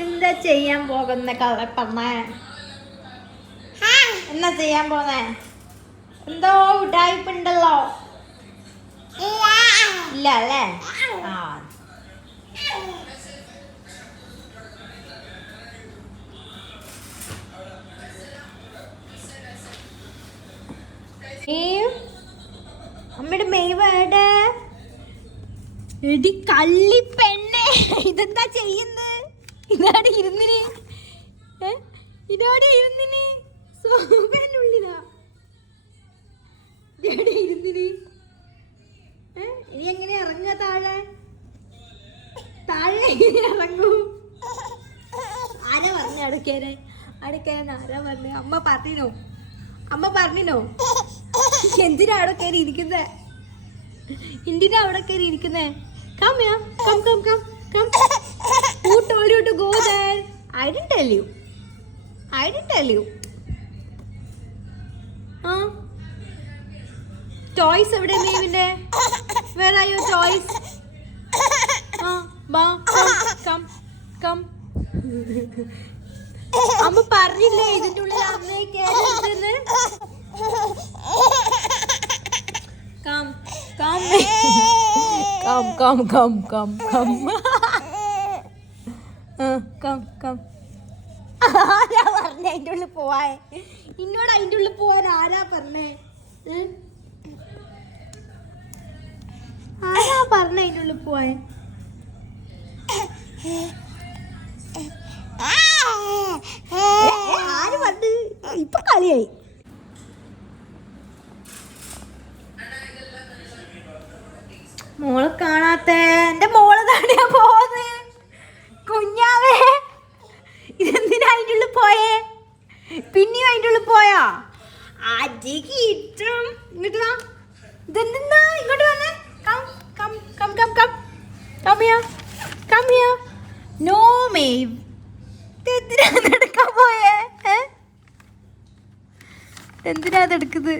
എന്താ ചെയ്യാൻ പോകുന്ന കള്ളപ്പമ്മ എന്നാ ചെയ്യാൻ പോന്നെ എന്തോ ഉടായ്പുണ്ടല്ലോ. ഇല്ല അല്ലേ? ആ? അമ്മയുടെ മെയ്വ് എവിടെ? എടി കള്ളി പെണ്ണെ. ഇതെന്താ ചെയ്യുന്നത് ഇതാടെ ഇരുന്നിന്? ഇതാടെ ഇരുന്നിന്. സോഫേന്റെ ഉള്ളിലാ ഇതാടെ ഇരുന്നിന്? ഇനി എങ്ങനെ ഇറങ്ങുക താഴെ? താഴെ എങ്ങനെ ഇറങ്ങൂ? ആരാ പറഞ്ഞു അടുക്കേനെ? അടക്കേനെ ആരാ പറഞ്ഞു അമ്മ പറഞ്ഞിനോ? അമ്മ പറഞ്ഞിനോ? എന്തിനാ അവിടെ കയറി ഇരിക്കുന്നേ? എന്തിനാ അവിടെ കയറി ഇരിക്കുന്നേ? Come yeah come come come come who told you to go there. I didn't tell you. I didn't tell you. ആ? ടോയ്സ് എവിടെ മേവിന്റെ? വേർ ആർ യുവർ ടോയ്സ് ആ ബാ കം കം അമ്മ പറഞ്ഞില്ലേ ഇതിന്റെ ഉള്ളിൽ അമ്മയെ കയറരുതെന്ന് come come come come, come, come, come. Come come ആരാ പറഞ്ഞ അതിന്റെ ഉള്ളിൽ പോവാൻ. ഇന്നോട് അതിന്റെ ഉള്ളിൽ പോവാൻ ആരാ പറഞ്ഞേ? ആരാ പറഞ്ഞ അതിന്റെ ഉള്ളിൽ പോവാൻ? ആര് പറഞ്ഞ്? ഇപ്പൊ കളിയായി. മോളെ കാണാത്ത എന്റെ മോൾ തന്നെയാ പോന്ന്. കുഞ്ഞാവേ. ഇതെന്തിനാ അതിന്റെ ഉള്ളിൽ പോയേ? പിന്നെയും അതിന്റെ ഉള്ളിൽ പോയാ? അജി കിട്ടും ഇങ്ങോട്ട് വാ. ഇതെന്താ ഇങ്ങോട്ട് വന്നേ? Come come come come come come here come here no മേവ് എന്തിനാ എടുക്കാൻ പോയേ? എന്തിനാ അതെടുക്കുന്നത്